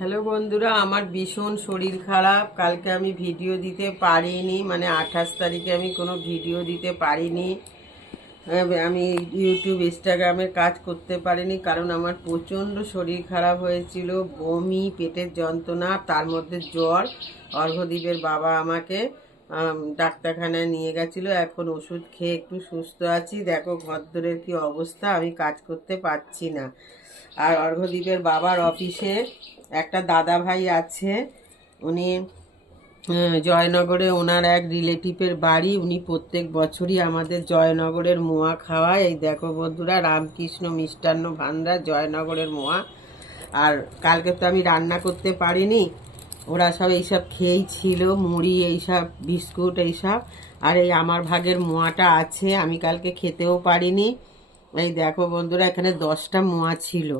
Hello বন্ধুরা, আমার ভীষণ শরীর খারাপ। কালকে আমি ভিডিও দিতে পারিনি, মানে 28 তারিখে আমি কোনো ভিডিও দিতে পারিনি। আমি ইউটিউব ইনস্টাগ্রামের কাজ করতে পারিনি, কারণ আমার প্রচণ্ড শরীর খারাপ হয়েছিল, বমি, পেটের যন্ত্রণা, তার মধ্যে জ্বর। অর্ঘ্যদীপের বাবা আমাকে ডাক্তারখানায় নিয়ে গেছিলো। এখন ওষুধ খেয়ে একটু সুস্থ আছি। দেখো ঘরদোরের কি অবস্থা, আমি কাজ করতে পারছি না। আর অর্ঘ্যদীপের বাবার অফিসে একটা দাদা ভাই আছে, উনি জয়নগরে ওনার এক রিলেটিভের বাড়ি। উনি প্রত্যেক বছরই আমাদের জয়নগরের মোয়া খাওয়ায়। এই দেখো বন্ধুরা, রামকৃষ্ণ মিষ্টান্ন ভান্ডার, জয়নগরের মোয়া। আর কালকে তো আমি রান্না করতে পারিনি, ওরা সব এইসব খেয়েই ছিল, মুড়ি, এইসব বিস্কুট, এইসব। আর এই আমার ভাগের মোয়াটা আছে, আমি কালকে খেতেও পারিনি। এই দেখো বন্ধুরা, এখানে 10টা মোয়া ছিল।